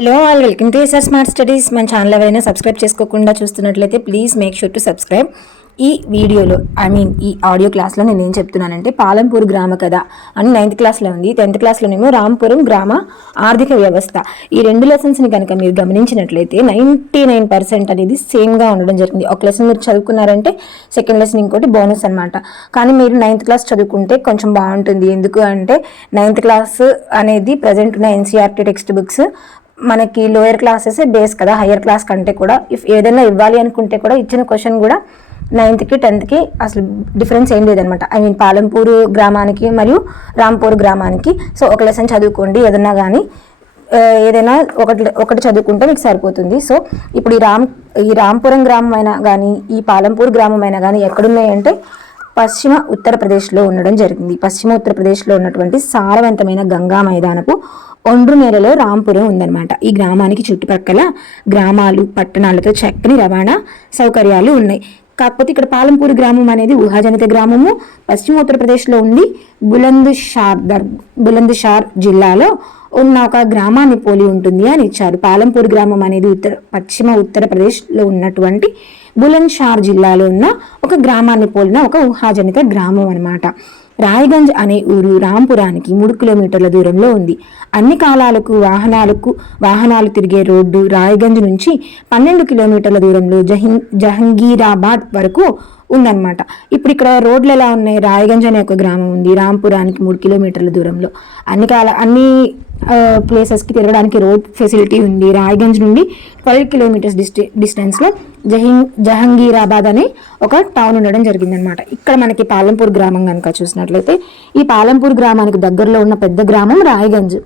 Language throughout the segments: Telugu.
Hello all welcome to SR smart studies మన ఛానల్ ఎవరైనా సబ్స్క్రైబ్ చేసుకోకుండా చూస్తున్నట్లయితే please make sure to subscribe ఈ వీడియోలో ఐ మీన్ ఈ ఆడియో క్లాస్లో నేను ఏం చెప్తున్నానంటే పాలంపూర్ గ్రామ కథ అని నైన్త్ క్లాస్లో ఉంది. టెన్త్ క్లాస్లోనేమో రాంపురం గ్రామ ఆర్థిక వ్యవస్థ. ఈ రెండు లెసన్స్ని కనుక మీరు గమనించినట్లయితే నైంటీ నైన్ పర్సెంట్ అనేది సేమ్గా ఉండడం జరిగింది. ఒక లెసన్ మీరు చదువుకున్నారంటే సెకండ్ లెసన్ ఇంకోటి బోనస్ అనమాట కానీ మీరు నైన్త్ క్లాస్ చదువుకుంటే కొంచెం బాగుంటుంది. ఎందుకు అంటే నైన్త్ క్లాస్ అనేది ప్రజెంట్ ఉన్న ఎన్సీఆర్టీ టెక్స్ట్ బుక్స్ మనకి లోయర్ క్లాసెస్ బేస్ కదా హయ్యర్ క్లాస్ కంటే కూడా ఇఫ్ ఏదైనా ఇవ్వాలి అనుకుంటే కూడా ఇచ్చిన క్వశ్చన్ కూడా నైన్త్కి టెన్త్కి అసలు డిఫరెన్స్ ఏం లేదనమాట ఐ మీన్ పాలంపూరు గ్రామానికి మరియు రాంపూర్ గ్రామానికి. సో ఒక లెసన్ చదువుకోండి ఏదన్నా కానీ ఏదైనా ఒకటి ఒకటి చదువుకుంటే మీకు సరిపోతుంది. సో ఇప్పుడు ఈ రామ్ ఈ రాంపురం గ్రామం అయినా కానీ ఈ పాలంపూర్ గ్రామం అయినా కానీ ఎక్కడున్నాయంటే పశ్చిమ ఉత్తరప్రదేశ్లో ఉండడం జరిగింది. పశ్చిమ ఉత్తరప్రదేశ్లో ఉన్నటువంటి సారవంతమైన గంగా మైదానపు ఒండ్రు నేలలో రాంపురం ఉందన్నమాట. ఈ గ్రామానికి చుట్టుపక్కల గ్రామాలు పట్టణాలతో చక్కని రవాణా సౌకర్యాలు ఉన్నాయి. కాకపోతే ఇక్కడ పాలంపూర్ గ్రామం అనేది ఊహాజనిత గ్రామము. పశ్చిమ ఉత్తరప్రదేశ్లో ఉంది బులంద్ షార్ దర్ బులంద్ షార్ జిల్లాలో ఉన్న ఒక గ్రామాన్ని పోలి ఉంటుంది అని ఇచ్చారు. పాలంపూర్ గ్రామం అనేది ఉత్తర పశ్చిమ ఉత్తరప్రదేశ్లో ఉన్నటువంటి బులంద్ షార్ జిల్లాలో ఉన్న ఒక గ్రామాన్ని పోలిన ఒక ఊహాజనిత గ్రామం అనమాట రాయగంజ్ అనే ఊరు రాంపురానికి మూడు కిలోమీటర్ల దూరంలో ఉంది. అన్ని కాలాలకు వాహనాలకు వాహనాలు తిరిగే రోడ్డు రాయగంజ్ నుంచి పన్నెండు కిలోమీటర్ల దూరంలో జహిం జహంగీరాబాద్ వరకు ఉందన్నమాట. ఇప్పుడు ఇక్కడ రోడ్లు ఎలా ఉన్నాయి? రాయగంజ్ అనే ఒక గ్రామం ఉంది. రాంపురానికి మూడు కిలోమీటర్ల దూరంలో. అన్ని కాల అన్ని ప్లేసెస్కి తిరగడానికి రోడ్ ఫెసిలిటీ ఉంది రాయగంజ్ నుండి ట్వెల్వ్ కిలోమీటర్స్ డిస్టి డిస్టెన్స్లో జహింగ్ జహంగీరాబాద్ అనే ఒక టౌన్ ఉండడం జరిగిందనమాట ఇక్కడ మనకి పాలంపూర్ గ్రామం కనుక చూసినట్లయితే ఈ పాలంపూర్ గ్రామానికి దగ్గరలో ఉన్న పెద్ద గ్రామం రాయగంజ్.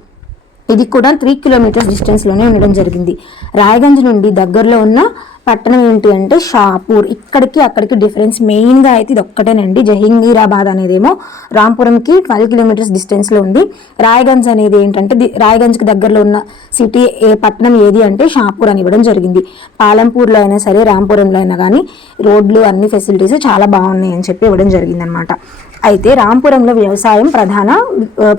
ఇది కూడా త్రీ కిలోమీటర్స్ డిస్టెన్స్లోనే ఉండడం జరిగింది. రాయగంజ్ నుండి దగ్గరలో ఉన్న పట్టణం ఏంటి అంటే షాపూర్. ఇక్కడికి అక్కడికి డిఫరెన్స్ మెయిన్గా అయితే ఇది ఒక్కటేనండి. జహంగీరాబాద్ అనేదేమో రాంపురంకి ట్వెల్వ్ కిలోమీటర్స్ డిస్టెన్స్లో ఉంది. రాయగంజ్ అనేది ఏంటంటే రాయగంజ్కి దగ్గరలో ఉన్న సిటీ ఏ పట్టణం ఏది అంటే షాపూర్ అని ఇవ్వడం జరిగింది. పాలంపూర్లో అయినా సరే రాంపురంలో అయినా కానీ రోడ్లు అన్ని ఫెసిలిటీస్ చాలా బాగున్నాయి అని చెప్పి ఇవ్వడం జరిగిందనమాట. అయితే రాంపురంలో వ్యవసాయం ప్రధాన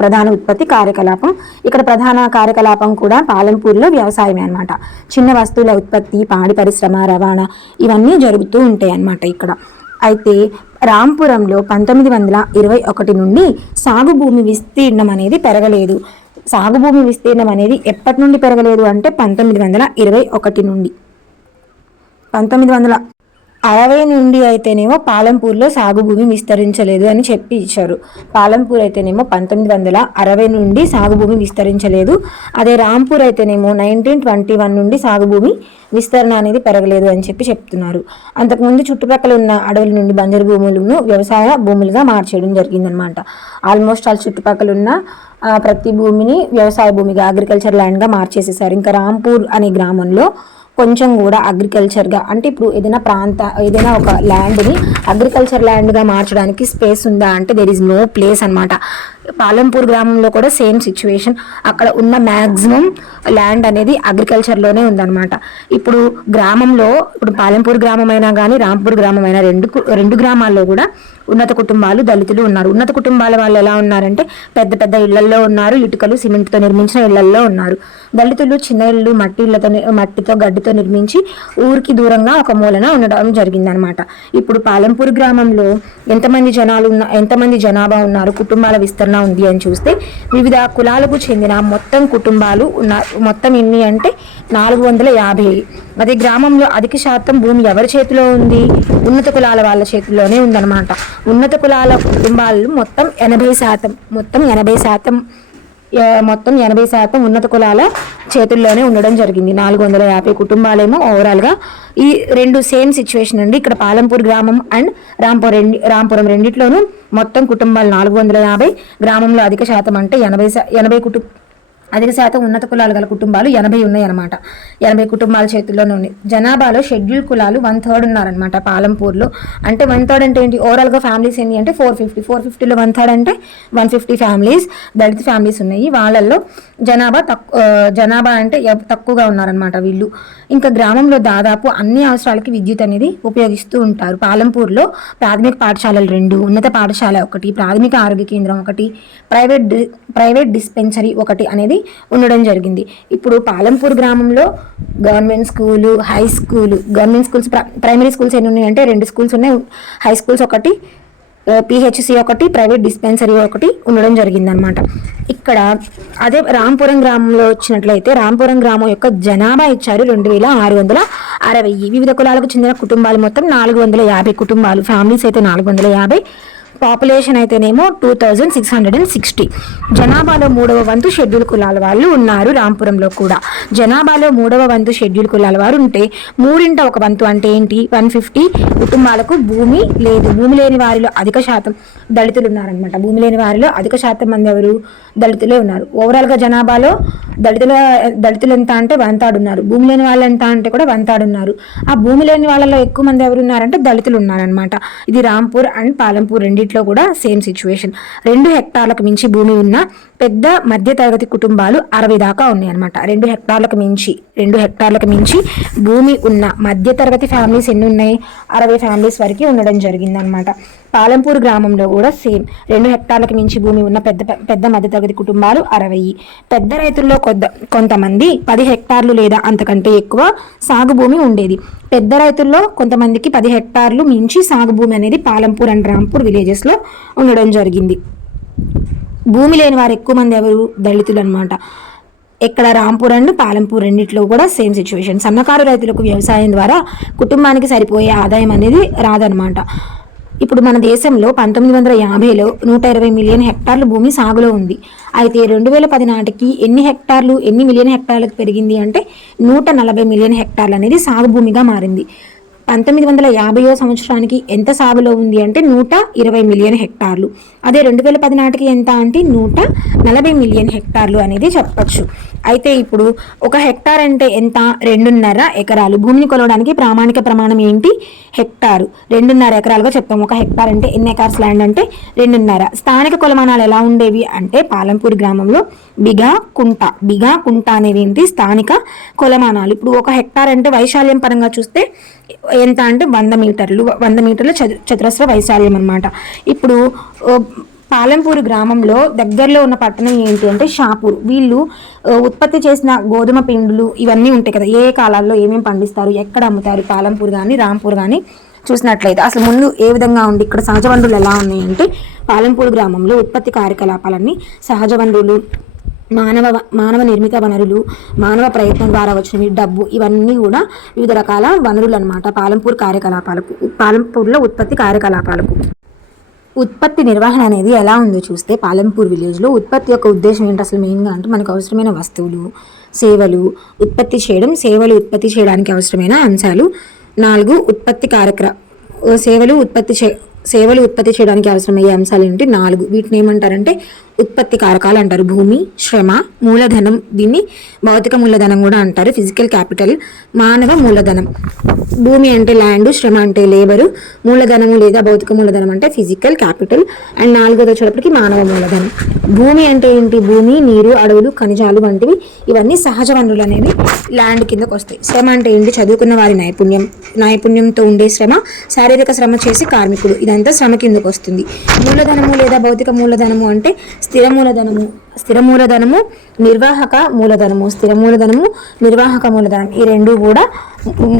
ప్రధాన ఉత్పత్తి కార్యకలాపం. ఇక్కడ ప్రధాన కార్యకలాపం కూడా పాలంపూర్లో వ్యవసాయమే అనమాట చిన్న వస్తువుల ఉత్పత్తి పాడి పరిశ్రమ రవాణా ఇవన్నీ జరుగుతూ ఉంటాయి అన్నమాట ఇక్కడ. అయితే రాంపురంలో పంతొమ్మిది వందల ఇరవై ఒకటి నుండి సాగు భూమి విస్తీర్ణం అనేది పెరగలేదు. సాగు భూమి విస్తీర్ణం అనేది ఎప్పటి నుండి పెరగలేదు అంటే పంతొమ్మిది వందల ఇరవై ఒకటి నుండి. పంతొమ్మిది వందల అరవై నుండి అయితేనేమో పాలంపూర్లో సాగు భూమి విస్తరించలేదు అని చెప్పి ఇచ్చారు. పాలంపూర్ అయితేనేమో పంతొమ్మిది వందల అరవై నుండి సాగు భూమి విస్తరించలేదు. అదే రాంపూర్ అయితేనేమో నైన్టీన్ ట్వంటీ వన్ నుండి సాగు భూమి విస్తరణ అనేది పెరగలేదు అని చెప్పి చెప్తున్నారు. అంతకుముందు చుట్టుపక్కల ఉన్న అడవుల నుండి బంజరు భూములను వ్యవసాయ భూములుగా మార్చేయడం జరిగిందనమాట ఆల్మోస్ట్ వాళ్ళ చుట్టుపక్కల ఉన్న ప్రతి భూమిని వ్యవసాయ భూమిగా అగ్రికల్చర్ ల్యాండ్గా మార్చేసేసారు. ఇంకా రాంపూర్ అనే గ్రామంలో కొంచెం కూడా అగ్రికల్చర్గా అంటే ఇప్పుడు ఏదైనా ప్రాంత ఏదైనా ఒక ల్యాండ్ని అగ్రికల్చర్ ల్యాండ్గా మార్చడానికి స్పేస్ ఉందా అంటే దెర్ ఈజ్ నో ప్లేస్ అనమాట పాలంపూర్ గ్రామంలో కూడా సేమ్ సిచ్యువేషన్ అక్కడ ఉన్న మ్యాక్సిమం ల్యాండ్ అనేది అగ్రికల్చర్లోనే ఉందన్నమాట. ఇప్పుడు గ్రామంలో ఇప్పుడు పాలంపూర్ గ్రామం అయినా కానీ రాంపూర్ గ్రామం అయినా రెండు రెండు గ్రామాల్లో కూడా ఉన్నత కుటుంబాలు దళితులు ఉన్నారు. ఉన్నత కుటుంబాల వాళ్ళు ఎలా ఉన్నారంటే పెద్ద పెద్ద ఇళ్ళల్లో ఉన్నారు ఇటుకలు సిమెంట్తో నిర్మించిన ఇళ్ళల్లో ఉన్నారు. దళితులు చిన్న ఇళ్ళు మట్టి ఇళ్ళతో మట్టితో గడ్డితో నిర్మించి ఊరికి దూరంగా ఒక మూలన ఉండడం జరిగిందనమాట ఇప్పుడు పాలంపూర్ గ్రామంలో ఎంతమంది జనాలు ఉన్న ఎంతమంది జనాభా ఉన్నారు కుటుంబాల విస్తరణ ఉంది అని చూస్తే వివిధ కులాలకు చెందిన మొత్తం కుటుంబాలు ఉన్నారు మొత్తం ఎన్ని అంటే నాలుగు వందల యాభై. అదే గ్రామంలో అధిక శాతం భూమి ఎవరి చేతిలో ఉంది? ఉన్నత కులాల వాళ్ళ చేతిలోనే ఉందన్నమాట. ఉన్నత కులాల కుటుంబాలు మొత్తం ఎనభై శాతం మొత్తం ఎనభై శాతం మొత్తం ఎనభై శాతం ఉన్నత కులాల చేతుల్లోనే ఉండడం జరిగింది. నాలుగు వందల యాభై కుటుంబాలేమో ఓవరాల్గా ఈ రెండు సేమ్ సిచ్యువేషన్ అండి. ఇక్కడ పాలంపూర్ గ్రామం అండ్ రాంపురం రెండు రాంపురం రెండిట్లోనూ మొత్తం కుటుంబాలు నాలుగు వందల యాభై గ్రామంలో అధిక శాతం అంటే ఎనభై ఎనభై కుటుంబ అధిక శాతం ఉన్నత కులాలు గల కుటుంబాలు ఎనభై ఉన్నాయన్నమాట. ఎనభై కుటుంబాల చేతుల్లోనే ఉన్నాయి. జనాభాలో షెడ్యూల్ కులాలు వన్ థర్డ్ ఉన్నారనమాట పాలంపూర్లో. అంటే వన్ థర్డ్ అంటే ఏంటి? ఓవరాల్గా ఫ్యామిలీస్ ఎన్ని అంటే ఫోర్ ఫిఫ్టీ. ఫోర్ ఫిఫ్టీలో వన్ థర్డ్ అంటే వన్ ఫిఫ్టీ ఫ్యామిలీస్ దళిత ఫ్యామిలీస్ ఉన్నాయి. వాళ్ళల్లో జనాభా తక్కువ జనాభా అంటే తక్కువగా ఉన్నారనమాట వీళ్ళు. ఇంకా గ్రామంలో దాదాపు అన్ని అవసరాలకి విద్యుత్ అనేది ఉపయోగిస్తూ ఉంటారు. పాలంపూర్లో ప్రాథమిక పాఠశాలలు రెండు ఉన్నత పాఠశాల ఒకటి ప్రాథమిక ఆరోగ్య కేంద్రం ఒకటి ప్రైవేట్ ప్రైవేట్ డిస్పెన్సరీ ఒకటి అనేది ఉండడం జరిగింది. ఇప్పుడు పాలంపూర్ గ్రామంలో government school high school government schools ప్ర- ప్రైమరీ స్కూల్స్ ఎన్ని ఉన్నాయంటే రెండు స్కూల్స్ ఉన్నాయి. హై స్కూల్స్ ఒకటి పిహెచ్సి ఒకటి ప్రైవేట్ డిస్పెన్సరీ ఒకటి ఉండడం జరిగిందనమాట ఇక్కడ అదే రాంపురం గ్రామంలో వచ్చినట్లయితే రాంపురం గ్రామం యొక్క జనాభా ఇచ్చారు రెండు వేల ఆరు వందల అరవై. వివిధ కులాలకు చెందిన కుటుంబాలు మొత్తం నాలుగు వందల యాభై కుటుంబాలు. ఫ్యామిలీస్ అయితే నాలుగు వందల యాభై. పాపులేషన్ అయితేనేమో two thousand six hundred and sixty జనాభాలో మూడవ వంతు షెడ్యూల్ కులాల వాళ్ళు ఉన్నారు రాంపురంలో కూడా. జనాభాలో మూడవ వంతు షెడ్యూల్ కులాల వారు ఉంటే మూడింట ఒక వంతు అంటే ఏంటి? వన్ ఫిఫ్టీ కుటుంబాలకు భూమి లేదు. భూమి లేని వారిలో అధిక శాతం దళితులు ఉన్నారనమాట భూమి లేని వారిలో అధిక శాతం మంది ఎవరు? దళితులే ఉన్నారు. ఓవరాల్గా జనాభాలో దళితుల దళితులు ఎంత అంటే వంతాడు ఉన్నారు. భూమి లేని వాళ్ళు ఎంత అంటే కూడా వంతాడు ఉన్నారు. ఆ భూమి లేని వాళ్ళలో ఎక్కువ మంది ఎవరు ఉన్నారంటే దళితులు ఉన్నారనమాట ఇది రాంపూర్ అండ్ పాలంపూర్ రెండింటి దీంట్లో కూడా సేమ్ సిచ్యువేషన్. రెండు హెక్టార్లకు మించి భూమి ఉన్న పెద్ద మధ్యతరగతి కుటుంబాలు అరవై దాకా ఉన్నాయి అనమాట రెండు హెక్టార్లకు మించి రెండు హెక్టార్లకు మించి భూమి ఉన్న మధ్య తరగతి ఫ్యామిలీస్ ఎన్ని ఉన్నాయి? అరవై ఫ్యామిలీస్ వరకు ఉండడం జరిగిందనమాట పాలంపూర్ గ్రామంలో కూడా సేమ్. రెండు హెక్టార్లకు మించి భూమి ఉన్న పెద్ద పెద్ద మధ్యతరగతి కుటుంబాలు అరవై. పెద్ద రైతుల్లో కొద్ద కొంతమంది పది హెక్టార్లు లేదా అంతకంటే ఎక్కువ సాగు భూమి ఉండేది. పెద్ద రైతుల్లో కొంతమందికి పది హెక్టార్లు మించి సాగు భూమి అనేది పాలంపూర్ అండ్ రాంపూర్ విలేజెస్ ప్లేస్లో ఉండడం జరిగింది. భూమి లేని వారు ఎక్కువ మంది ఎవరు? దళితులు అనమాట ఇక్కడ రాంపూర్ అండ్ పాలంపూర్ రెండిట్లో కూడా సేమ్ సిచ్యువేషన్. సన్నకారు రైతులకు వ్యవసాయం ద్వారా కుటుంబానికి సరిపోయే ఆదాయం అనేది రాదనమాట ఇప్పుడు మన దేశంలో పంతొమ్మిది వందల యాభైలో నూట ఇరవై మిలియన్ హెక్టార్లు భూమి సాగులో ఉంది. అయితే రెండు వేల పది నాటికి ఎన్ని హెక్టార్లు ఎన్ని మిలియన్ హెక్టార్లకు పెరిగింది అంటే నూట నలభై మిలియన్ హెక్టార్లు అనేది సాగు భూమిగా మారింది. పంతొమ్మిది వందల యాభైయో సంవత్సరానికి ఎంత సాగులో ఉంది అంటే నూట ఇరవై మిలియన్ హెక్టార్లు. అదే రెండు వేల పది నాటికి ఎంత అంటే నూట నలభై మిలియన్ హెక్టార్లు అనేది చెప్పచ్చు. అయితే ఇప్పుడు ఒక హెక్టార్ అంటే ఎంత? రెండున్నర ఎకరాలు. భూమిని కొలవడానికి ప్రామాణిక ప్రమాణం ఏంటి? హెక్టారు. రెండున్నర ఎకరాలుగా చెప్తాం ఒక హెక్టార్ అంటే ఎన్ని ఎకర్స్ ల్యాండ్ అంటే రెండున్నర. స్థానిక కొలమానాలు ఎలా ఉండేవి అంటే పాలంపూర్ గ్రామంలో బిగా కుంట బిగా కుంట అనేవి ఏంటి? స్థానిక కొలమానాలు. ఇప్పుడు ఒక హెక్టార్ అంటే వైశాల్యం పరంగా చూస్తే ఎంత అంటే వంద మీటర్లు వంద మీటర్ల చదు చతురస్ర వైశాల్యం అనమాట ఇప్పుడు పాలంపూరు గ్రామంలో దగ్గరలో ఉన్న పట్టణం ఏంటి అంటే షాపూర్. వీళ్ళు ఉత్పత్తి చేసిన గోధుమ పిండులు ఇవన్నీ ఉంటాయి కదా. ఏ కాలాల్లో ఏమేమి పండిస్తారు ఎక్కడ అమ్ముతారు పాలంపూర్ కానీ రాంపూర్ కానీ చూసినట్లయితే. అసలు ముందు ఏ విధంగా ఉంది ఇక్కడ సహజ వనరులు ఎలా ఉన్నాయంటే పాలంపూర్ గ్రామంలో ఉత్పత్తి కార్యకలాపాలన్నీ సహజ వనరులు మానవ మానవ నిర్మిత వనరులు మానవ ప్రయత్నం ద్వారా వచ్చినవి డబ్బు ఇవన్నీ కూడా వివిధ రకాల వనరులు అనమాట పాలంపూర్ కార్యకలాపాలకు పాలంపూర్లో ఉత్పత్తి కార్యకలాపాలకు. ఉత్పత్తి నిర్వహణ అనేది ఎలా ఉందో చూస్తే పాలంపూర్ విలేజ్లో ఉత్పత్తి యొక్క ఉద్దేశం ఏంటి? అసలు మెయిన్గా అంటే మనకు అవసరమైన వస్తువులు సేవలు ఉత్పత్తి చేయడం సేవలు ఉత్పత్తి చేయడానికి అవసరమైన అంశాలు. నాలుగు ఉత్పత్తి కార్యక్రమ సేవలు ఉత్పత్తి చే సేవలు ఉత్పత్తి చేయడానికి అవసరమయ్యే అంశాలు ఏంటి? నాలుగు. వీటిని ఏమంటారంటే ఉత్పత్తి కారకాలు అంటారు. భూమి శ్రమ మూలధనం. దీన్ని భౌతిక మూలధనం కూడా అంటారు. ఫిజికల్ క్యాపిటల్ మానవ మూలధనం. భూమి అంటే ల్యాండ్ శ్రమ అంటే లేబరు. మూలధనము లేదా భౌతిక మూలధనం అంటే ఫిజికల్ క్యాపిటల్. అండ్ నాలుగోది వచ్చేటప్పటికి మానవ మూలధనం. భూమి అంటే ఏంటి? భూమి నీరు అడవులు ఖనిజాలు వంటివి. ఇవన్నీ సహజ వనరులు అనేవి ల్యాండ్ కిందకు వస్తాయి. శ్రమ అంటే ఏంటి? చదువుకున్న వారి నైపుణ్యం. నైపుణ్యంతో ఉండే శ్రమ శారీరక శ్రమ చేసి కార్మికుడు. ఇదంతా శ్రమ కిందకు వస్తుంది. మూలధనము లేదా భౌతిక మూలధనము అంటే స్థిర మూలధనము స్థిర మూలధనము నిర్వాహక మూలధనము స్థిర మూలధనము నిర్వాహక మూలధనం. ఈ రెండు కూడా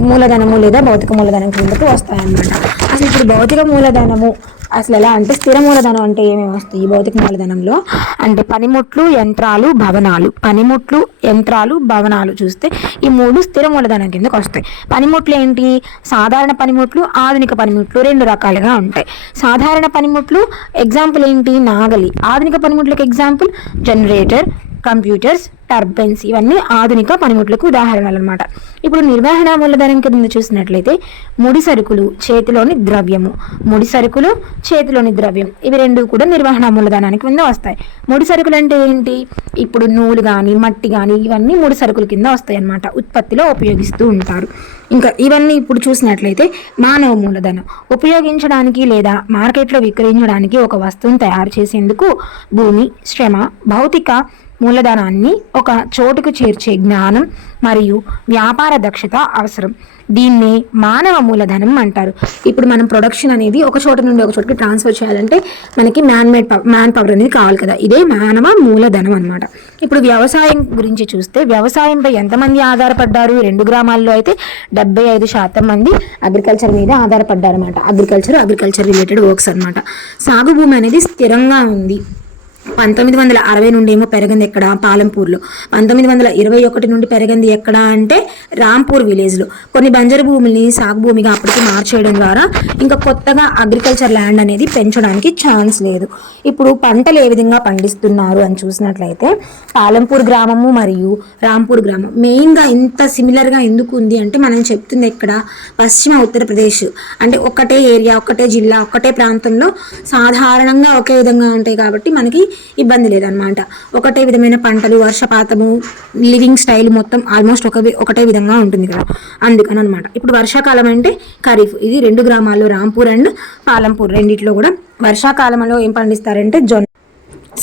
మూలధనము లేదా భౌతిక మూలధనం కిందకు వస్తాయన్నమాట. అసలు ఇప్పుడు భౌతిక మూలధనము అసలు ఎలా అంటే స్థిర మూలధనం అంటే ఏమేమి వస్తాయి ఈ భౌతిక మూలధనంలో? అంటే పనిముట్లు యంత్రాలు భవనాలు. పనిముట్లు యంత్రాలు భవనాలు చూస్తే ఈ మూడు స్థిర మూలధనం కిందకు వస్తాయి. పనిముట్లు ఏంటి? సాధారణ పనిముట్లు ఆధునిక పనిముట్లు రెండు రకాలుగా ఉంటాయి. సాధారణ పనిముట్లు ఎగ్జాంపుల్ ఏంటి? నాగలి. ఆధునిక పనిముట్లకు ఎగ్జాంపుల్ జనరేటర్ కంప్యూటర్స్ టర్బైన్స్ ఇవన్నీ ఆధునిక పనిముట్లకు ఉదాహరణలు అనమాట ఇప్పుడు నిర్వహణ మూలధనం కింద చూసినట్లయితే ముడి సరుకులు చేతిలోని ద్రవ్యము. ముడి సరుకులు చేతిలోని ద్రవ్యం. ఇవి రెండు కూడా నిర్వహణ మూలధనానికి కింద వస్తాయి. ముడి సరుకులు అంటే ఏంటి? ఇప్పుడు నూలు కానీ మట్టి కానీ ఇవన్నీ ముడి సరుకుల కింద వస్తాయి అన్నమాట ఉత్పత్తిలో ఉపయోగిస్తూ ఉంటారు. ఇంకా ఇవన్నీ ఇప్పుడు చూసినట్లయితే మానవ మూలధనం. ఉపయోగించడానికి లేదా మార్కెట్లో విక్రయించడానికి ఒక వస్తువును తయారు చేసేందుకు భూమి శ్రమ భౌతిక మూలధనాన్ని ఒక చోటుకు చేర్చే జ్ఞానం మరియు వ్యాపార దక్షత అవసరం. దీన్ని మానవ మూలధనం అంటారు. ఇప్పుడు మనం ప్రొడక్షన్ అనేది ఒక చోట నుండి ఒక చోటుకి ట్రాన్స్ఫర్ చేయాలంటే మనకి మ్యాన్ మేడ్ మ్యాన్ పవర్ అనేది కావాలి కదా. ఇదే మానవ మూలధనం అన్నమాట. ఇప్పుడు వ్యవసాయం గురించి చూస్తే వ్యవసాయంపై ఎంతమంది ఆధారపడ్డారు? రెండు గ్రామాల్లో అయితే డెబ్బై ఐదు శాతం మంది అగ్రికల్చర్ మీద ఆధారపడ్డారు అనమాట అగ్రికల్చర్ అగ్రికల్చర్ రిలేటెడ్ వర్క్స్ అన్నమాట. సాగు భూమి అనేది స్థిరంగా ఉంది. పంతొమ్మిది వందల అరవై నుండి ఏమో పెరిగింది ఎక్కడ? పాలంపూర్లో. పంతొమ్మిది వందల ఇరవై ఒకటి నుండి పెరిగింది ఎక్కడ అంటే రాంపూర్ విలేజ్లో. కొన్ని బంజరు భూమిని సాగు భూమిగా అప్పటికి మార్చేయడం ద్వారా ఇంకా కొత్తగా అగ్రికల్చర్ ల్యాండ్ అనేది పెంచడానికి ఛాన్స్ లేదు. ఇప్పుడు పంటలు ఏ విధంగా పండిస్తున్నారు అని చూసినట్లయితే పాలంపూర్ గ్రామము మరియు రాంపూర్ గ్రామం మెయిన్గా ఇంత సిమిలర్గా ఎందుకు ఉంది అంటే మనం చెప్తుంది ఎక్కడ? పశ్చిమ ఉత్తరప్రదేశ్ అంటే ఒకటే ఏరియా ఒకటే జిల్లా ఒకటే ప్రాంతంలో సాధారణంగా ఒకే విధంగా ఉంటాయి కాబట్టి మనకి ఇబ్బంది లేదనమాట ఒకటే విధమైన పంటలు వర్షపాతము లివింగ్ స్టైల్ మొత్తం ఆల్మోస్ట్ ఒక ఒకటే విధంగా ఉంటుంది కదా. అందుకని అనమాట ఇప్పుడు వర్షాకాలం అంటే ఖరీఫ్. ఇది రెండు గ్రామాల్లో రాంపూర్ అండ్ పాలంపూర్ రెండిట్లో కూడా. వర్షాకాలంలో ఏం పండిస్తారంటే జొన్న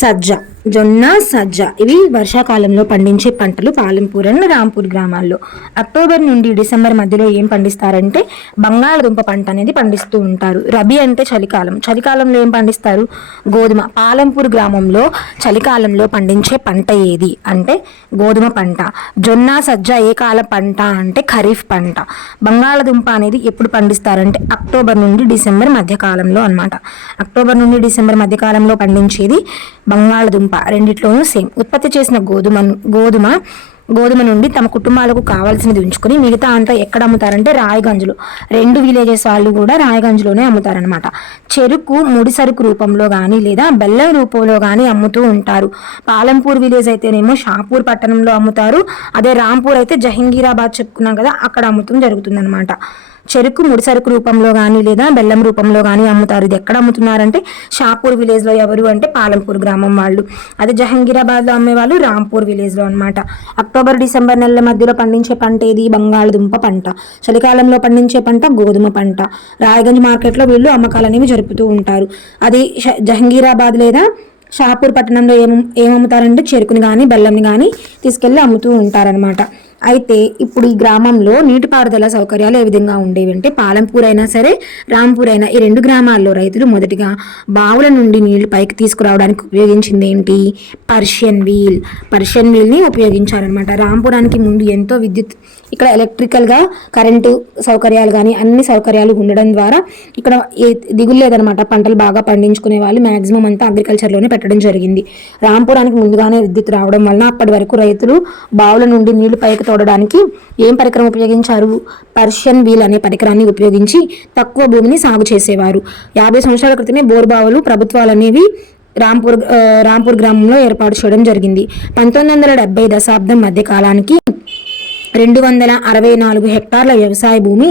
సజ్జ. జొన్న సజ్జ ఇవి వర్షాకాలంలో పండించే పంటలు పాలంపూర్ అండ్ రాంపూర్ గ్రామాల్లో. అక్టోబర్ నుండి డిసెంబర్ మధ్యలో ఏం పండిస్తారంటే బంగాళదుంప పంట అనేది పండిస్తూ ఉంటారు. రబీ అంటే చలికాలం. చలికాలంలో ఏం పండిస్తారు? గోధుమ. పాలంపూర్ గ్రామంలో చలికాలంలో పండించే పంట ఏది? అంటే గోధుమ పంట. జొన్న సజ్జ ఏ కాల పంట అంటే ఖరీఫ్ పంట. బంగాళదుంప అనేది ఎప్పుడు పండిస్తారంటే అక్టోబర్ నుండి డిసెంబర్ మధ్యకాలంలో అన్నమాట. అక్టోబర్ నుండి డిసెంబర్ మధ్యకాలంలో పండించేది బంగాళదుంప. రెండిట్లోనూ సేమ్. ఉత్పత్తి చేసిన గోధుమ గోధుమ గోధుమ నుండి తమ కుటుంబాలకు కావాల్సినది ఉంచుకొని మిగతా అంతా ఎక్కడ అమ్ముతారంటే రాయగంజ్లో. రెండు విలేజెస్ వాళ్ళు కూడా రాయగంజ్లోనే అమ్ముతారనమాట చెరుకు ముడి సరుకు రూపంలో కానీ లేదా బెల్లం రూపంలో కానీ అమ్ముతూ ఉంటారు. పాలంపూర్ విలేజ్ అయితేనేమో షాపూర్ పట్టణంలో అమ్ముతారు. అదే రాంపూర్ అయితే జహంగీరాబాద్ చెప్పుకున్నాం కదా అక్కడ అమ్ముతం జరుగుతుందనమాట చెరుకు ముడి సరుకు రూపంలో కానీ లేదా బెల్లం రూపంలో కానీ అమ్ముతారు. ఇది ఎక్కడ అమ్ముతున్నారంటే షాపూర్ విలేజ్లో ఎవరు అంటే పాలంపూర్ గ్రామం వాళ్ళు. అదే జహంగీరాబాద్లో అమ్మేవాళ్ళు రాంపూర్ విలేజ్లో అనమాట అక్టోబర్ డిసెంబర్ నెలల మధ్యలో పండించే పంట ఏది? బంగాళదుంప పంట. చలికాలంలో పండించే పంట గోధుమ పంట. రాయగంజ్ మార్కెట్లో వీళ్ళు అమ్మకాలు అనేవి జరుపుతూ ఉంటారు. అది ష- జహంగీరాబాద్ లేదా షాపూర్ పట్టణంలో ఏం ఏమమ్ముతారంటే చెరుకుని కానీ బెల్లంని కానీ తీసుకెళ్ళి అమ్ముతూ ఉంటారనమాట అయితే ఇప్పుడు ఈ గ్రామంలో నీటిపారుదల సౌకర్యాలు ఏ విధంగా ఉండేవి అంటే పాలంపూర్ అయినా సరే రాంపూర్ అయినా ఈ రెండు గ్రామాల్లో రైతులు మొదటిగా బావుల నుండి నీళ్ళు పైకి తీసుకురావడానికి ఉపయోగించింది ఏంటి? Persian wheel. పర్షియన్ వీల్ని ఉపయోగించారనమాట రాంపురానికి ముందు ఎంతో విద్యుత్ ఇక్కడ ఎలక్ట్రికల్గా కరెంటు సౌకర్యాలు కానీ అన్ని సౌకర్యాలు ఉండడం ద్వారా ఇక్కడ ఏ దిగులు లేదనమాట పంటలు బాగా పండించుకునే వాళ్ళు మాక్సిమం అంతా అగ్రికల్చర్లోనే పెట్టడం జరిగింది. రాంపురానికి ముందుగానే విద్యుత్ రావడం వలన అప్పటి వరకు రైతులు బావుల నుండి నీళ్ళు పైకి తోడడానికి ఏం పరికరం ఉపయోగించారు? పర్షియన్ వీల్ అనే పరికరాన్ని ఉపయోగించి తక్కువ భూమిని సాగు చేసేవారు. యాభై సంవత్సరాల క్రితమే బోర్బావులు ప్రభుత్వాలు అనేవి రాంపూర్ రాంపూర్ గ్రామంలో ఏర్పాటు చేయడం జరిగింది. పంతొమ్మిది వందల డెబ్బై దశాబ్దం మధ్య కాలానికి రెండు వందల అరవై నాలుగు హెక్టార్ల వ్యవసాయ భూమి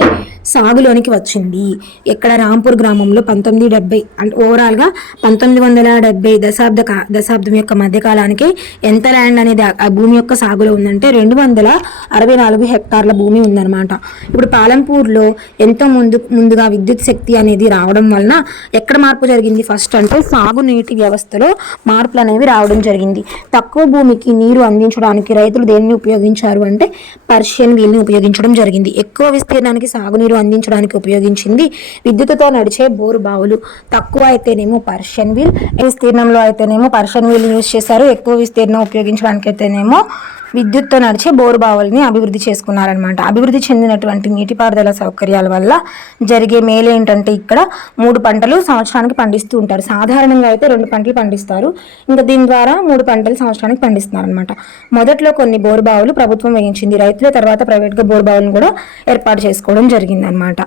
సాగులోనికి వచ్చింది. ఇక్కడ రాంపూర్ గ్రామంలో పంతొమ్మిది డెబ్బై అంటే ఓవరాల్గా పంతొమ్మిది వందల డెబ్బై దశాబ్ద కా- దశాబ్దం యొక్క మధ్యకాలానికి ఎంత ల్యాండ్ అనేది ఆ- భూమి యొక్క సాగులో ఉందంటే రెండు వందల అరవై నాలుగు హెక్టార్ల భూమి ఉందన్నమాట. ఇప్పుడు పాలంపూర్లో ఎంతో ముందు ముందుగా విద్యుత్ శక్తి అనేది రావడం వలన ఎక్కడ మార్పు జరిగింది? ఫస్ట్ అంటే సాగునీటి వ్యవస్థలో మార్పులు అనేవి రావడం జరిగింది. తక్కువ భూమికి నీరు అందించడానికి రైతులు దేన్ని ఉపయోగించారు అంటే పర్షియన్ వీల్ని ఉపయోగించడం జరిగింది. ఎక్కువ విస్తీర్ణానికి సాగునీరు అందించడానికి ఉపయోగించింది. విద్యుత్తుతో నడిచే బోరు బావులు. తక్కువ అయితేనేమో పర్షియన్ వీల్ విస్తీర్ణంలో అయితేనేమో పర్షియన్ వీల్ యూజ్ చేశారు. ఎక్కువ విస్తీర్ణం ఉపయోగించడానికి అయితేనేమో విద్యుత్తో నడిచే బోరు బావుల్ని అభివృద్ధి చేసుకున్నారనమాట అభివృద్ధి చెందినటువంటి నీటిపారుదల సౌకర్యాల వల్ల జరిగే మేలు ఏంటంటే ఇక్కడ మూడు పంటలు సంవత్సరానికి పండిస్తూ ఉంటారు. సాధారణంగా అయితే రెండు పంటలు పండిస్తారు. ఇంకా దీని ద్వారా మూడు పంటలు సంవత్సరానికి పండిస్తున్నారు అనమాట మొదట్లో కొన్ని బోరు బావులు ప్రభుత్వం వేయించింది. రైతుల తర్వాత ప్రైవేట్గా బోరు బావులను కూడా ఏర్పాటు చేసుకోవడం జరిగిందనమాట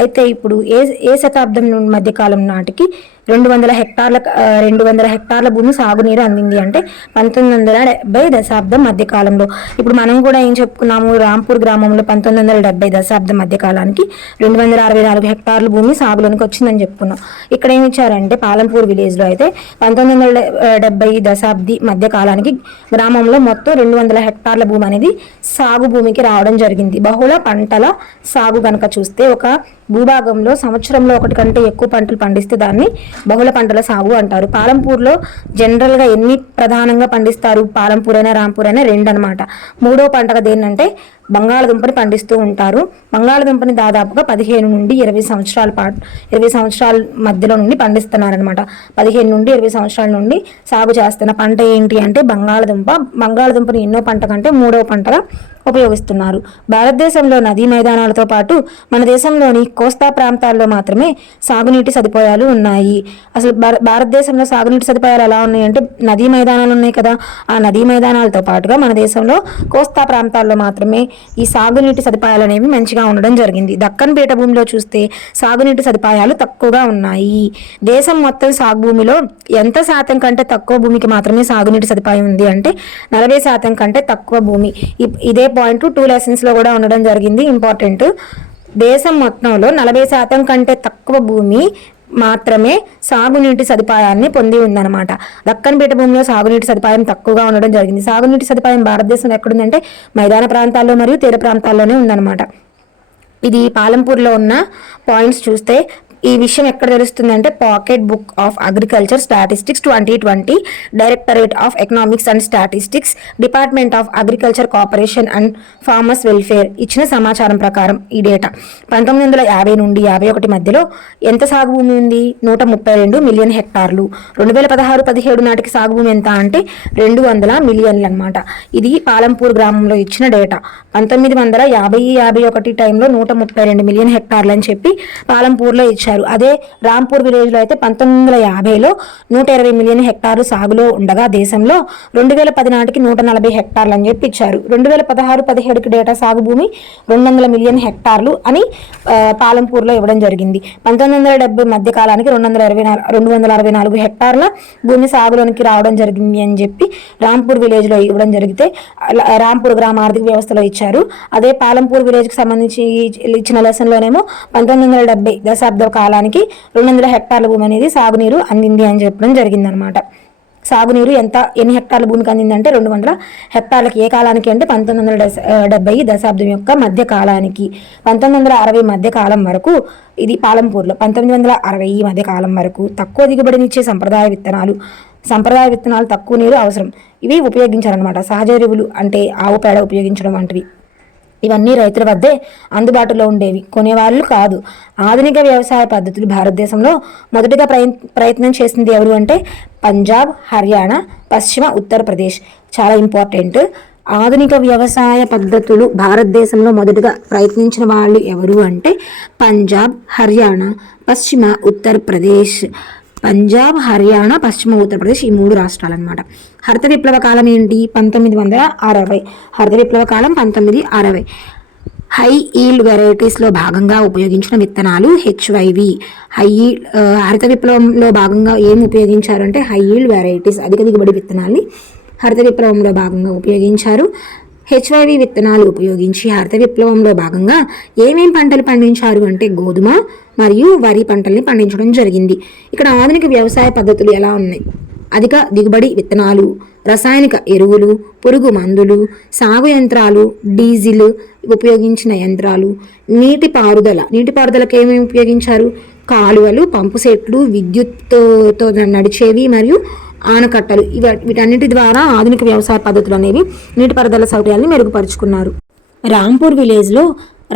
అయితే ఇప్పుడు ఏ ఏ శతాబ్దం నుండి మధ్యకాలం నాటికి రెండు వందల హెక్టార్ల రెండు వందల హెక్టార్ల భూమి సాగునీరు అందింది. అంటే పంతొమ్మిది వందల డెబ్బై దశాబ్దం మధ్యకాలంలో ఇప్పుడు మనం కూడా ఏం చెప్పుకున్నాము? రాంపూర్ గ్రామంలో పంతొమ్మిది వందల డెబ్బై దశాబ్దం మధ్యకాలానికి రెండు వందల అరవై నాలుగు హెక్టార్ల భూమి సాగులోనికి వచ్చిందని చెప్పుకున్నాం. ఇక్కడ ఏమి ఇచ్చారంటే పాలంపూర్ విలేజ్లో అయితే పంతొమ్మిది వందల డెబ్బై దశాబ్ది మధ్యకాలానికి గ్రామంలో మొత్తం రెండు వందల హెక్టార్ల భూమి అనేది సాగు భూమికి రావడం జరిగింది. బహుళ పంటల సాగు కనుక చూస్తే ఒక భూభాగంలో సంవత్సరంలో ఒకటి కంటే ఎక్కువ పంటలు పండిస్తే దాన్ని బహుళ పంటల సాగు అంటారు. పాలంపూర్లో జనరల్గా ఎన్ని ప్రధానంగా పండిస్తారు? పాలంపూర్ అయినా రాంపూర్ అయినా రెండు అనమాట మూడో పంటగా దేన్నంటే బంగాళదుంపని పండిస్తూ ఉంటారు. బంగాళదుంపని దాదాపుగా పదిహేను నుండి ఇరవై సంవత్సరాల పాటు ఇరవై సంవత్సరాల మధ్యలో నుండి పండిస్తున్నారనమాట పదిహేను నుండి ఇరవై సంవత్సరాల నుండి సాగు చేస్తున్న పంట ఏంటి అంటే బంగాళదుంప. బంగాళదుంపని ఎన్నో పంట కంటే మూడవ పంటగా ఉపయోగిస్తున్నారు. భారతదేశంలో నదీ మైదానాలతో పాటు మన దేశంలోని కోస్తా ప్రాంతాల్లో మాత్రమే సాగునీటి సదుపాయాలు ఉన్నాయి. అసలు భారతదేశంలో సాగునీటి సదుపాయాలు ఎలా ఉన్నాయంటే నదీ మైదానాలు ఉన్నాయి కదా. ఆ నదీ మైదానాలతో పాటుగా మన దేశంలో కోస్తా ప్రాంతాల్లో మాత్రమే ఈ సాగునీటి సదుపాయాలు అనేవి మంచిగా ఉండడం జరిగింది. దక్కన్ పీఠభూమిలో చూస్తే సాగునీటి సదుపాయాలు తక్కువగా ఉన్నాయి. దేశం మొత్తం సాగు భూమిలో ఎంత శాతం కంటే తక్కువ భూమికి మాత్రమే సాగునీటి సదుపాయం ఉంది అంటే నలభై శాతం కంటే తక్కువ భూమి. ఇదే పాయింట్ టూ లెసన్స్లో కూడా ఉండడం జరిగింది. ఇంపార్టెంట్. దేశం మొత్తంలో నలభై శాతం కంటే తక్కువ భూమి మాత్రమే సాగునీటి సదుపాయాన్ని పొంది ఉందన్నమాట. దక్కన్ పీఠభూమిలో సాగునీటి సదుపాయం తక్కువగా ఉండడం జరిగింది. సాగునీటి సదుపాయం భారతదేశంలో ఎక్కడుందంటే మైదాన ప్రాంతాల్లో మరియు తీర ప్రాంతాల్లోనే ఉందన్నమాట. ఇది పాలంపూర్లో ఉన్న పాయింట్స్ చూస్తే ఈ విషయం ఎక్కడ తెలుస్తుంది అంటే pocket book of agriculture statistics twenty twenty directorate of economics and statistics department of agriculture corporation and farmers welfare ఇచ్చిన సమాచారం ప్రకారం ఈ డేటా. పంతొమ్మిది వందల యాభై నుండి యాభై ఒకటి మధ్యలో ఎంత సాగు భూమి ఉంది? నూట ముప్పై రెండు మిలియన్ హెక్టార్లు. రెండు వేల పదహారు పదిహేడు నాటికి సాగు భూమి ఎంత అంటే రెండు వందల మిలియన్లు అనమాట ఇది పాలంపూర్ గ్రామంలో ఇచ్చిన డేటా. పంతొమ్మిది వందల యాభై యాభై ఒకటి టైంలో నూట ముప్పై రెండు మిలియన్ హెక్టార్లు అని చెప్పి పాలంపూర్లో ఇచ్చారు. చేశారు. అదే రాంపూర్ విలేజ్లో అయితే పంతొమ్మిది వందల యాభైలో నూట ఇరవై మిలియన్ హెక్టార్లు సాగులో ఉండగా దేశంలో రెండు వేల పది నాటికి నూట నలభై హెక్టార్లు అని చెప్పి ఇచ్చారు. రెండు వేల పదహారు పదిహేడుకి డేటా సాగు భూమి రెండు వందల మిలియన్ హెక్టార్లు అని పాలంపూర్లో ఇవ్వడం జరిగింది. పంతొమ్మిది వందల డెబ్బై మధ్య కాలానికి రెండు వందల ఇరవై నాలుగు రెండు వందల అరవై నాలుగు హెక్టార్ల భూమి సాగులోనికి రావడం జరిగింది అని చెప్పి రాంపూర్ విలేజ్లో ఇవ్వడం జరిగితే రాంపూర్ గ్రామ ఆర్థిక వ్యవస్థలో ఇచ్చారు. అదే పాలంపూర్ విలేజ్కి సంబంధించి ఇచ్చిన లెసన్లోనేమో పంతొమ్మిది వందల డెబ్బై దశాబ్ద కాలానికి రెండు వందల హెక్టార్ల భూమి అనేది సాగునీరు అందింది అని చెప్పడం జరిగిందనమాట సాగునీరు ఎంత ఎన్ని హెక్టార్ల భూమికి అందిందంటే రెండు వందల హెక్టార్లకి ఏ కాలానికి అంటే పంతొమ్మిది వందల డెబ్బై దశాబ్దం యొక్క మధ్య కాలానికి. పంతొమ్మిది వందల అరవై మధ్య కాలం వరకు ఇది పాలంపూర్లో పంతొమ్మిది వందల అరవై మధ్య కాలం వరకు తక్కువ దిగుబడినిచ్చే సంప్రదాయ విత్తనాలు సంప్రదాయ విత్తనాలు తక్కువ నీరు అవసరం. ఇవి ఉపయోగించారనమాట సహజ ఎరువులు అంటే ఆవు పేడ ఉపయోగించడం వంటివి. ఇవన్నీ రైతుల వద్దే అందుబాటులో ఉండేవి. కొనేవాళ్ళు కాదు. ఆధునిక వ్యవసాయ పద్ధతులు భారతదేశంలో మొదటిగా ప్రయత్నం చేసింది ఎవరు అంటే పంజాబ్ హర్యానా పశ్చిమ ఉత్తరప్రదేశ్. చాలా ఇంపార్టెంట్. ఆధునిక వ్యవసాయ పద్ధతులు భారతదేశంలో మొదటగా ప్రయత్నించిన వాళ్ళు ఎవరు అంటే పంజాబ్ హర్యానా పశ్చిమ ఉత్తరప్రదేశ్. పంజాబ్ హర్యానా పశ్చిమ ఉత్తరప్రదేశ్ ఈ మూడు రాష్ట్రాలు అనమాట హరిత విప్లవ కాలం ఏంటి? పంతొమ్మిది వందల అరవై. హరిత విప్లవ కాలం పంతొమ్మిది అరవై. హై ఈల్డ్ వెరైటీస్లో భాగంగా ఉపయోగించిన విత్తనాలు హెచ్వైవి. హై హరిత విప్లవంలో భాగంగా ఏం ఉపయోగించారు అంటే హై ఈల్డ్ వెరైటీస్ అధిక దిగుబడి విత్తనాల్ని హరిత విప్లవంలో భాగంగా ఉపయోగించారు. హెచ్వైవి విత్తనాలు ఉపయోగించి హరిత విప్లవంలో భాగంగా ఏమేం పంటలు పండించారు అంటే గోధుమ మరియు వరి పంటల్ని పండించడం జరిగింది. ఇక్కడ ఆధునిక వ్యవసాయ పద్ధతులు ఎలా ఉన్నాయి? అధిక దిగుబడి విత్తనాలు రసాయనిక ఎరువులు పురుగు మందులు సాగు యంత్రాలు డీజిల్ ఉపయోగించిన యంత్రాలు నీటి పారుదల ఏమేమి ఉపయోగించారు? కాలువలు పంపు సెట్లు విద్యుత్తో నడిచేవి మరియు ఆనకట్టలు. ఇవి వీటన్నిటి ద్వారా ఆధునిక వ్యవసాయ పద్ధతులు అనేవి నీటిపారుదల సౌకర్యాన్ని మెరుగుపరుచుకున్నారు. రాంపూర్ విలేజ్లో